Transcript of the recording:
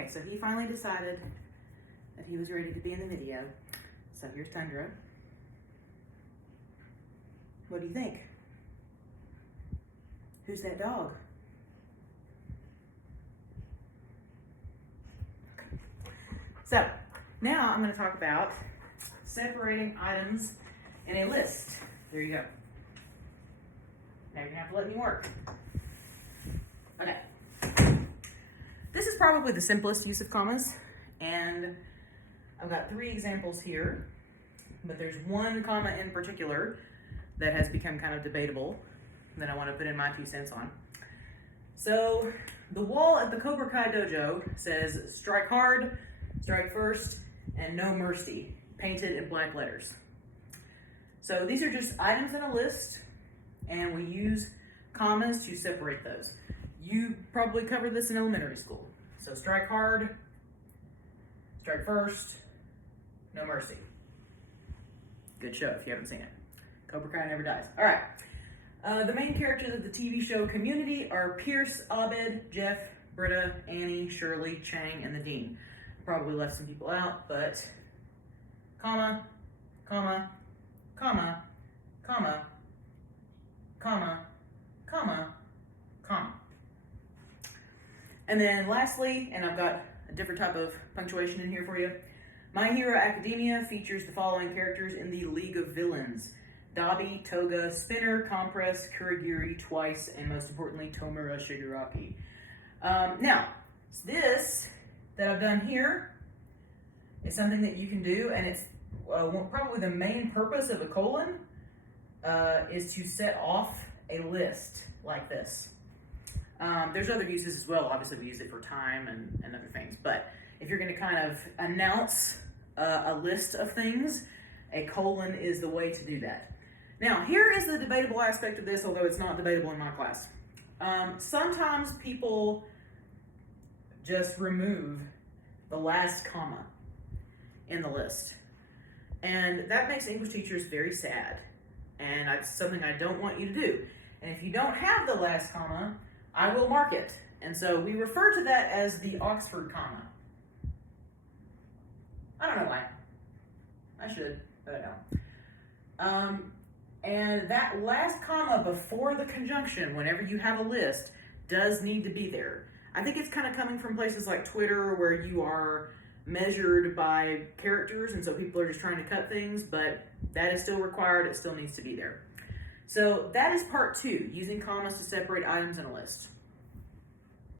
Okay, so he finally decided that he was ready to be in the video. So here's Tundra. What do you think? Who's that dog? Okay. So now I'm going to talk about separating items in a list. There you go. Now you're going to have to let me work. Okay. This is probably the simplest use of commas, and I've got 3 examples here, but there's one comma in particular that has become kind of debatable that I want to put in my 2 cents on. So the wall at the Cobra Kai dojo says strike hard, strike first, and no mercy, painted in black letters. So these are just items in a list, and we use commas to separate those. You probably covered this in elementary school. So strike hard, strike first, no mercy. Good show if you haven't seen it. Cobra Kai never dies. All right. The main characters of the TV show Community are Pierce, Abed, Jeff, Britta, Annie, Shirley, Chang, and the Dean. Probably left some people out, but comma, comma, comma, comma, comma, comma, comma. And then lastly, and I've got a different type of punctuation in here for you, My Hero Academia features the following characters in the League of Villains: Dabi, Toga, Spinner, Compress, Kurogiri, Twice, and most importantly, Tomura Shigaraki. Now, this that I've done here is something that you can do, and it's probably the main purpose of a colon is to set off a list like this. There's other uses as well. Obviously, we use it for time and other things. But if you're going to kind of announce a list of things, a colon is the way to do that. Now, here is the debatable aspect of this, although it's not debatable in my class. Sometimes people just remove the last comma in the list. And that makes English teachers very sad. And it's something I don't want you to do. And if you don't have the last comma, I will mark it. And so we refer to that as the Oxford comma. I don't know why. I should, but I don't. And that last comma before the conjunction, whenever you have a list, does need to be there. I think it's kind of coming from places like Twitter where you are measured by characters, and so people are just trying to cut things, but that is still required. It still needs to be there. So that is part 2, using commas to separate items in a list.